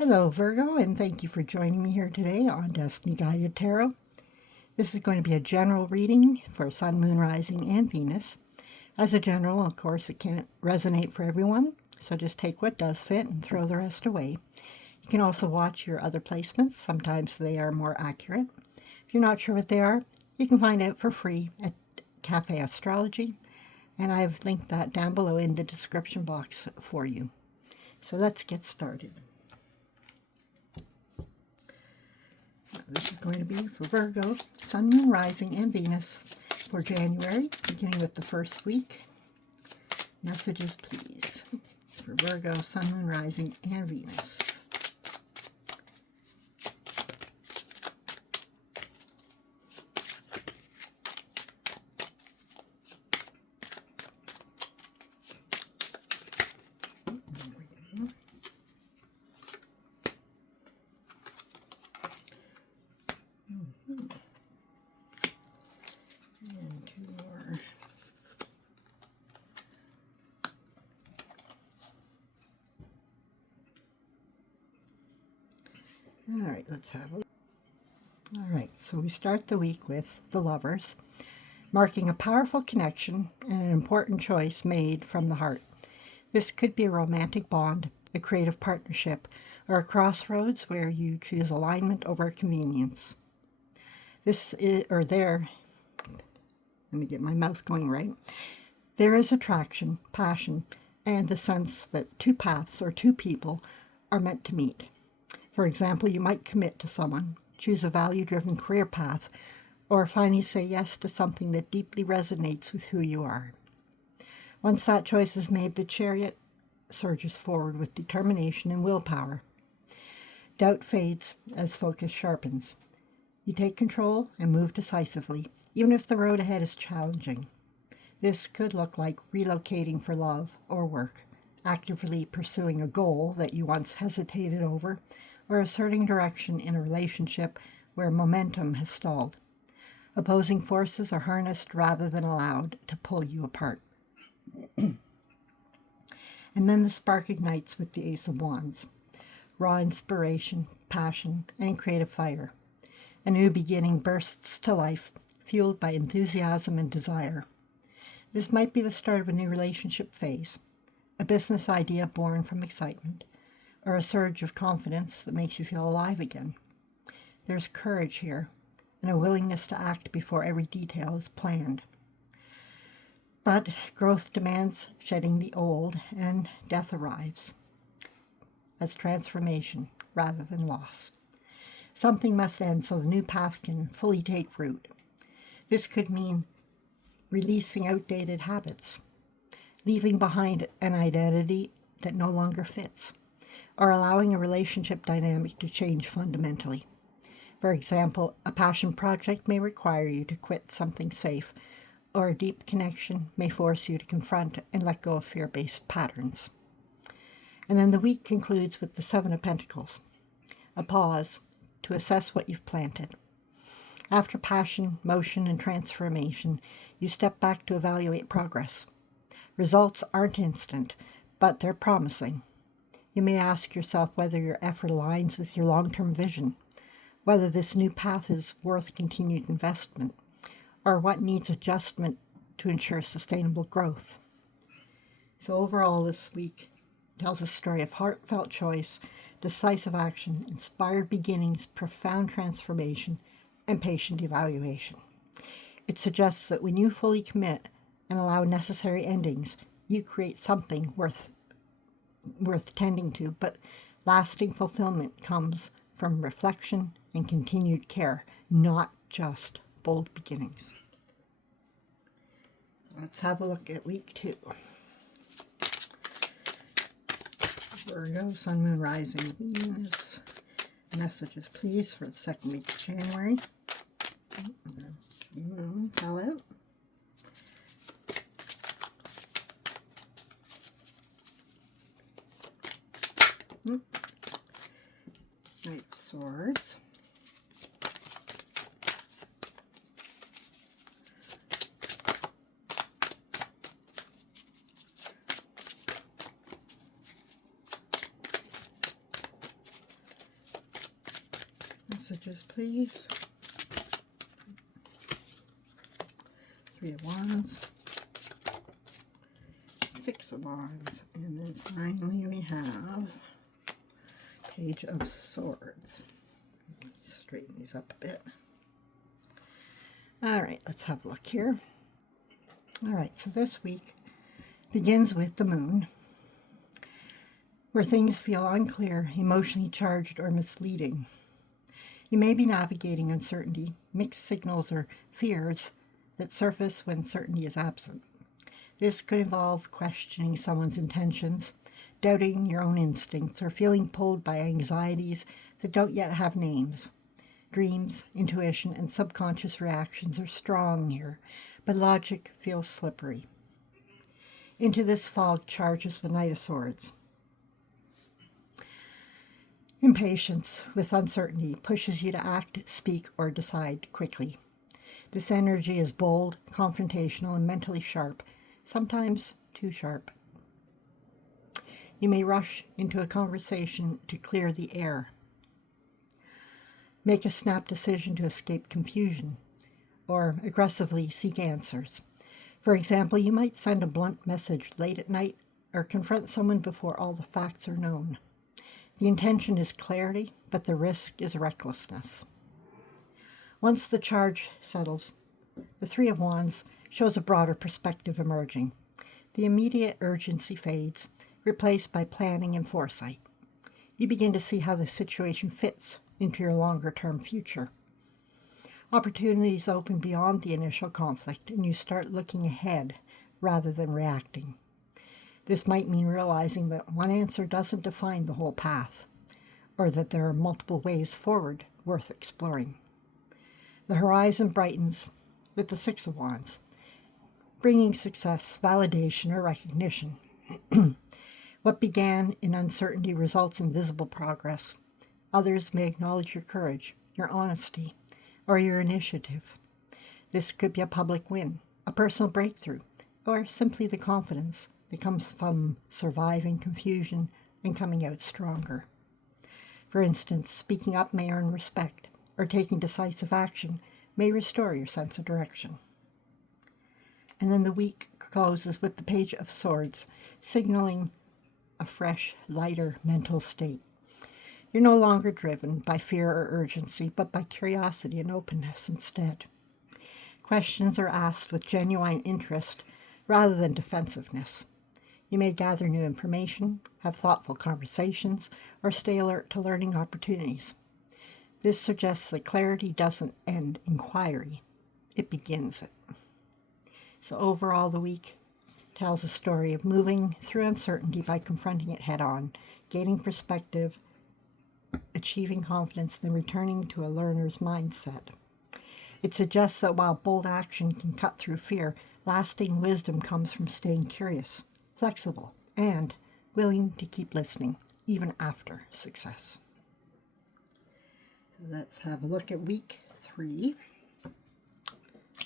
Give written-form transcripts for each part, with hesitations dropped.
Hello, Virgo, and thank you for joining me here today on Destiny Guided Tarot. This is going to be a general reading for Sun, Moon, Rising, and Venus. As a general, of course, it can't resonate for everyone, so just take what does fit and throw the rest away. You can also watch your other placements. Sometimes they are more accurate. If you're not sure what they are, you can find out for free at Cafe Astrology, and I've linked that down below in the description box for you. So let's get started. This is going to be for Virgo, Sun, Moon, Rising, and Venus for January, beginning with the first week. Messages, please, for Virgo, Sun, Moon, Rising, and Venus. All right, let's have a look. All right, so we start the week with the Lovers, marking a powerful connection and an important choice made from the heart. This could be a romantic bond, a creative partnership, or a crossroads where you choose alignment over convenience. Let me get my mouth going right. There is attraction, passion, and the sense that two paths or two people are meant to meet. For example, you might commit to someone, choose a value-driven career path, or finally say yes to something that deeply resonates with who you are. Once that choice is made, the Chariot surges forward with determination and willpower. Doubt fades as focus sharpens. You take control and move decisively, even if the road ahead is challenging. This could look like relocating for love or work, actively pursuing a goal that you once hesitated over, or asserting direction in a relationship where momentum has stalled. Opposing forces are harnessed rather than allowed to pull you apart. And then the spark ignites with the Ace of Wands. Raw inspiration, passion, and creative fire. A new beginning bursts to life, fueled by enthusiasm and desire. This might be the start of a new relationship phase, a business idea born from excitement, or a surge of confidence that makes you feel alive again. There's courage here, and a willingness to act before every detail is planned. But growth demands shedding the old, and death arrives as transformation rather than loss. Something must end so the new path can fully take root. This could mean releasing outdated habits, leaving behind an identity that no longer fits, or allowing a relationship dynamic to change fundamentally. For example, a passion project may require you to quit something safe, or a deep connection may force you to confront and let go of fear-based patterns. And then the week concludes with the Seven of Pentacles, a pause to assess what you've planted. After passion, motion, and transformation, you step back to evaluate progress. Results aren't instant, but they're promising. You may ask yourself whether your effort aligns with your long-term vision, whether this new path is worth continued investment, or what needs adjustment to ensure sustainable growth. So overall, this week tells a story of heartfelt choice, decisive action, inspired beginnings, profound transformation, and patient evaluation. It suggests that when you fully commit and allow necessary endings, you create something worth tending to, but lasting fulfillment comes from reflection and continued care, not just bold beginnings. Let's have a look at week 2. Virgo, Sun, Moon, Rising, Venus. Messages, please, for the second week of January. Moon fell out. Knight of Swords. messages, please. 3 of Wands, 6 of Wands, and then finally we have Page of Swords. Straighten these up a bit. All right, let's have a look here. All right, so this week begins with the moon, where things feel unclear, emotionally charged, or misleading. You may be navigating uncertainty, mixed signals, or fears that surface when certainty is absent. This could involve questioning someone's intentions, doubting your own instincts, or feeling pulled by anxieties that don't yet have names. Dreams, intuition, and subconscious reactions are strong here, but logic feels slippery. Into this fog charges the Knight of Swords. Impatience with uncertainty pushes you to act, speak, or decide quickly. This energy is bold, confrontational, and mentally sharp, sometimes too sharp. You may rush into a conversation to clear the air. Make a snap decision to escape confusion, or aggressively seek answers. For example, you might send a blunt message late at night or confront someone before all the facts are known. The intention is clarity, but the risk is recklessness. Once the charge settles, the 3 of Wands shows a broader perspective emerging. The immediate urgency fades, replaced by planning and foresight. You begin to see how the situation fits into your longer-term future. Opportunities open beyond the initial conflict, and you start looking ahead rather than reacting. This might mean realizing that one answer doesn't define the whole path, or that there are multiple ways forward worth exploring. The horizon brightens with the 6 of Wands, bringing success, validation, or recognition. What began in uncertainty results in visible progress. Others may acknowledge your courage, your honesty, or your initiative. This could be a public win, a personal breakthrough, or simply the confidence that comes from surviving confusion and coming out stronger. For instance, speaking up may earn respect, or taking decisive action may restore your sense of direction. And then the week closes with the Page of Swords, signaling a fresh, lighter mental state. You're no longer driven by fear or urgency, but by curiosity and openness instead. Questions are asked with genuine interest rather than defensiveness. You may gather new information, have thoughtful conversations, or stay alert to learning opportunities. This suggests that clarity doesn't end inquiry, it begins it. So overall, the week tells a story of moving through uncertainty by confronting it head-on, gaining perspective, achieving confidence, then returning to a learner's mindset. It suggests that while bold action can cut through fear, lasting wisdom comes from staying curious, flexible, and willing to keep listening, even after success. So let's have a look at week 3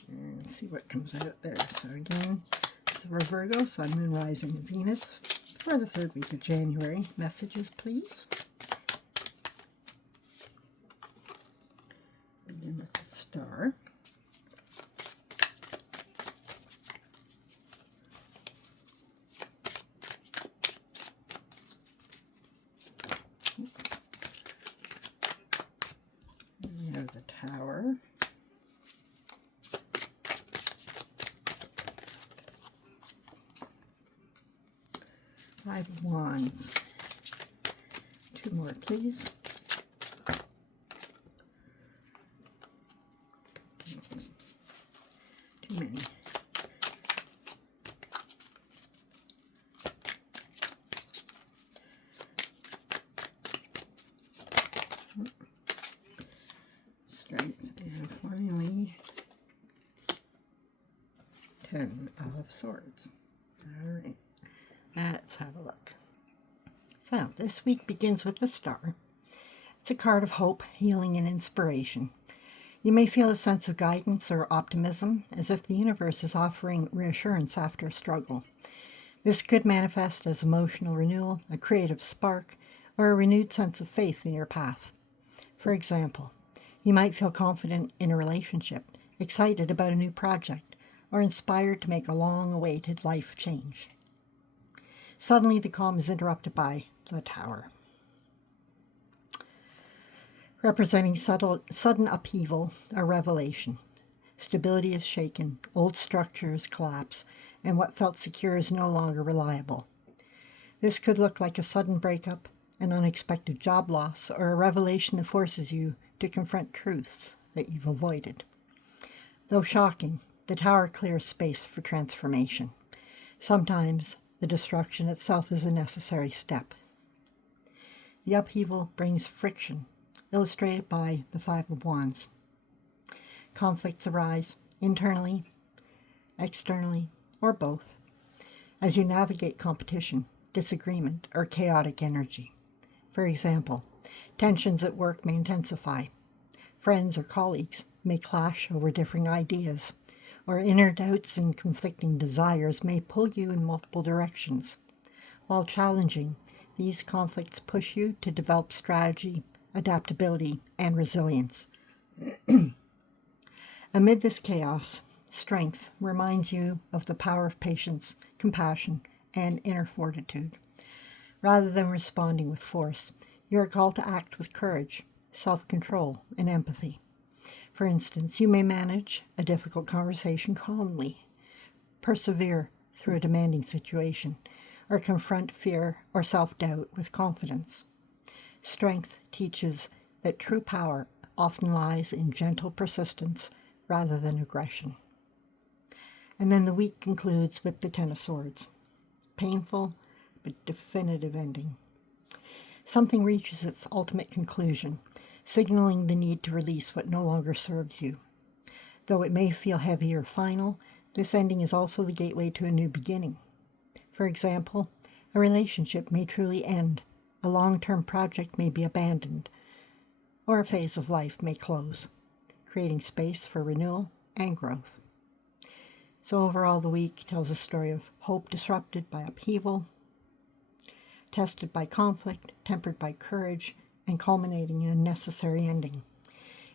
and see what comes out there. So again, this is for Virgo, Sun, Moon, Rising, and Venus for the 3rd week of January. Messages, please. Begin with the Star. And we have the Tower. Five of Wands. 2 more, please. Too many. Strength, and finally 10 of Swords. All right. Let's have a look. So, this week begins with the Star. It's a card of hope, healing, and inspiration. You may feel a sense of guidance or optimism, as if the universe is offering reassurance after a struggle. This could manifest as emotional renewal, a creative spark, or a renewed sense of faith in your path. For example, You might feel confident in a relationship, excited about a new project, or inspired to make a long-awaited life change. Suddenly, the calm is interrupted by the Tower, representing sudden upheaval or revelation. Stability is shaken, old structures collapse, and what felt secure is no longer reliable. This could look like a sudden breakup, an unexpected job loss, or a revelation that forces you to confront truths that you've avoided. Though shocking, the Tower clears space for transformation. Sometimes the destruction itself is a necessary step. The upheaval brings friction, illustrated by the Five of Wands. Conflicts arise internally, externally, or both, as you navigate competition, disagreement, or chaotic energy. For example, tensions at work may intensify. Friends or colleagues may clash over differing ideas, or inner doubts and conflicting desires may pull you in multiple directions. While challenging, these conflicts push you to develop strategy, adaptability, and resilience. Amid this chaos, strength reminds you of the power of patience, compassion, and inner fortitude. Rather than responding with force, you are called to act with courage, self-control, and empathy. For instance, you may manage a difficult conversation calmly, persevere through a demanding situation, or confront fear or self-doubt with confidence. Strength teaches that true power often lies in gentle persistence rather than aggression. And then the week concludes with the Ten of Swords. Painful but definitive ending. Something reaches its ultimate conclusion, signaling the need to release what no longer serves you. Though it may feel heavy or final, this ending is also the gateway to a new beginning. For example, a relationship may truly end, a long-term project may be abandoned, or a phase of life may close, creating space for renewal and growth. So overall, the week tells a story of hope disrupted by upheaval, tested by conflict, tempered by courage, and culminating in a necessary ending.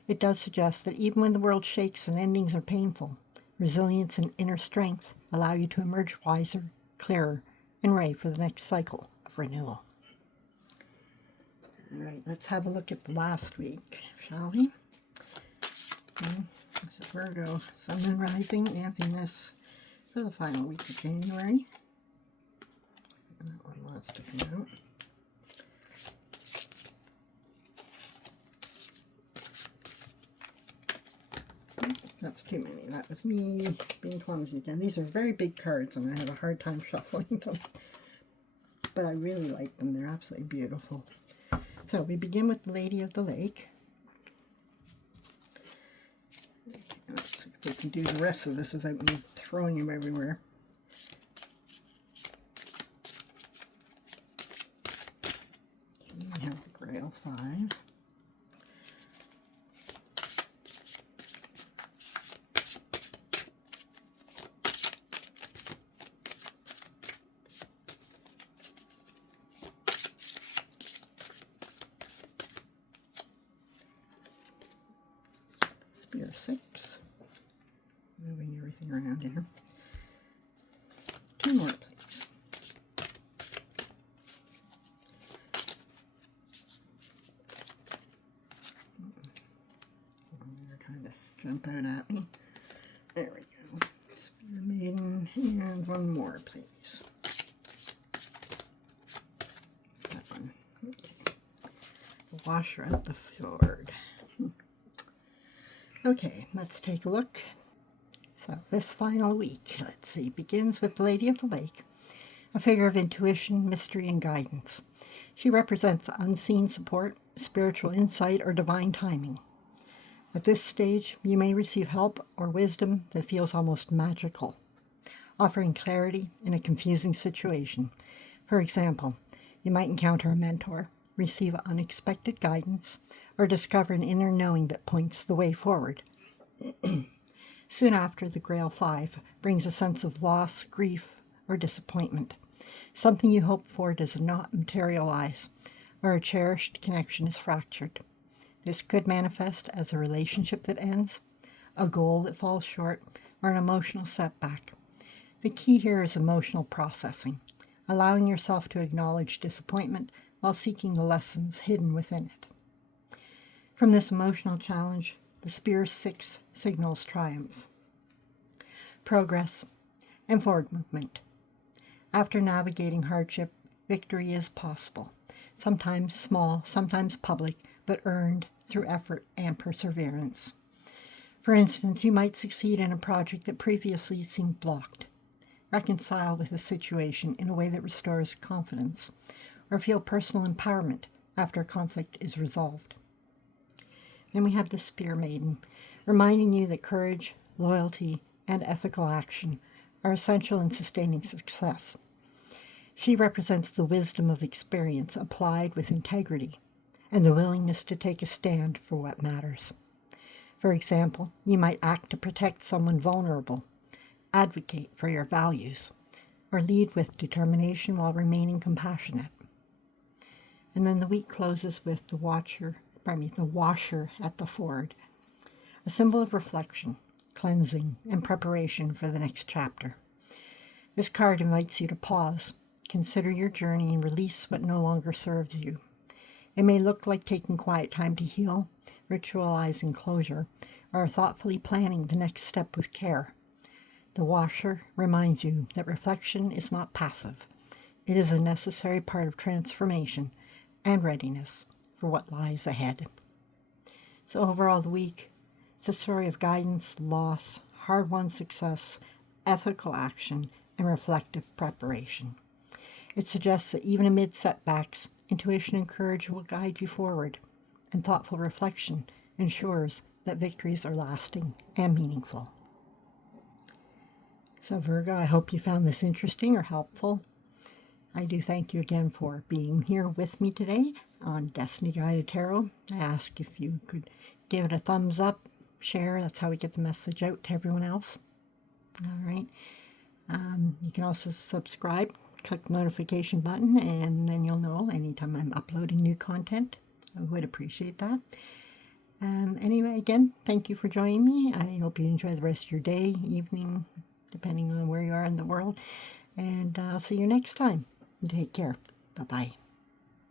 It does suggest that even when the world shakes and endings are painful, resilience and inner strength allow you to emerge wiser, clearer, and ready for the next cycle of renewal. All right, let's have a look at the last week, shall we? This is Virgo, Sun and Rising, and Venus for the final week of January. And that one wants to come out. That's too many. That was me being clumsy again. These are very big cards, and I have a hard time shuffling them. But I really like them. They're absolutely beautiful. So we begin with the Lady of the Lake. Let's see if we can do the rest of this without me throwing them everywhere. We have the Grail 5. Spear 6. Moving everything around here. 2 more, please. They're trying to jump out at me. There we go. Spear Maiden, and 1 more, please. That one. Okay. Wash out the fjord. Okay, let's take a look. So this final week, let's see, begins with the Lady of the Lake, a figure of intuition, mystery, and guidance. She represents unseen support, spiritual insight, or divine timing. At this stage, you may receive help or wisdom that feels almost magical, offering clarity in a confusing situation. For example, you might encounter a mentor, receive unexpected guidance, or discover an inner knowing that points the way forward. Soon after, the Grail 5 brings a sense of loss, grief, or disappointment. Something you hoped for does not materialize, or a cherished connection is fractured. This could manifest as a relationship that ends, a goal that falls short, or an emotional setback. The key here is emotional processing, allowing yourself to acknowledge disappointment while seeking the lessons hidden within it. From this emotional challenge, the Spear 6 signals triumph, progress, and forward movement. After navigating hardship, victory is possible, sometimes small, sometimes public, but earned through effort and perseverance. For instance, you might succeed in a project that previously seemed blocked, reconcile with a situation in a way that restores confidence, or feel personal empowerment after a conflict is resolved. Then we have the Spear Maiden, reminding you that courage, loyalty, and ethical action are essential in sustaining success. She represents the wisdom of experience applied with integrity and the willingness to take a stand for what matters. For example, you might act to protect someone vulnerable, advocate for your values, or lead with determination while remaining compassionate. And then the week closes with the washer at the ford, a symbol of reflection, cleansing, and preparation for the next chapter. This card invites you to pause, consider your journey, and release what no longer serves you. It may look like taking quiet time to heal, ritualizing closure, or thoughtfully planning the next step with care. The washer reminds you that reflection is not passive. It is a necessary part of transformation and readiness for what lies ahead. So overall, the week, it's a story of guidance, loss, hard-won success, ethical action, and reflective preparation. It suggests that even amid setbacks, intuition and courage will guide you forward, and thoughtful reflection ensures that victories are lasting and meaningful. So Virgo, I hope you found this interesting or helpful. I do thank you again for being here with me today on Destiny Guided Tarot. I ask if you could give it a thumbs up, share. That's how we get the message out to everyone else. All right. You can also subscribe, click the notification button, and then you'll know anytime I'm uploading new content. I would appreciate that. Anyway, again, thank you for joining me. I hope you enjoy the rest of your day, evening, depending on where you are in the world. And I'll see you next time. Take care. Bye-bye.